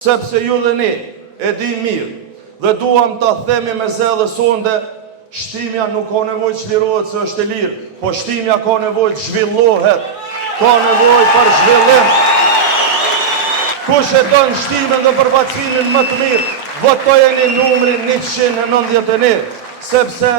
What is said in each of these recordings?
sepse ju dhe ne e di mirë dhe duam të themi me zell dhe sonde, shtimja nuk ka nevojë të çlirohet se është e lirë, po shtimja ka nevojë të zhvillohet, ka nevojë për zhvillim. Kush e don shtimin dhe përfaqësimin më të mirë, votojeni numrin 191, sepse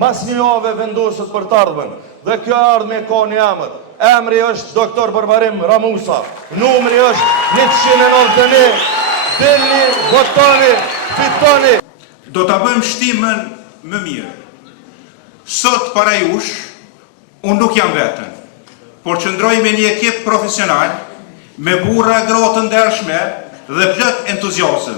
mas një jave vendoset për të ardhmen, dhe kjo ardhme ka një emër. Emri është Doktor Barbarim Ramusa, numri është 191, dilni, votoni, fitoni. Do ta bëjmë shtimën më mirë. Sot para jush, unë nuk jam vetën, por qëndroj me një ekip profesional, me burra, gra të ndershme dhe plot entuziazëm.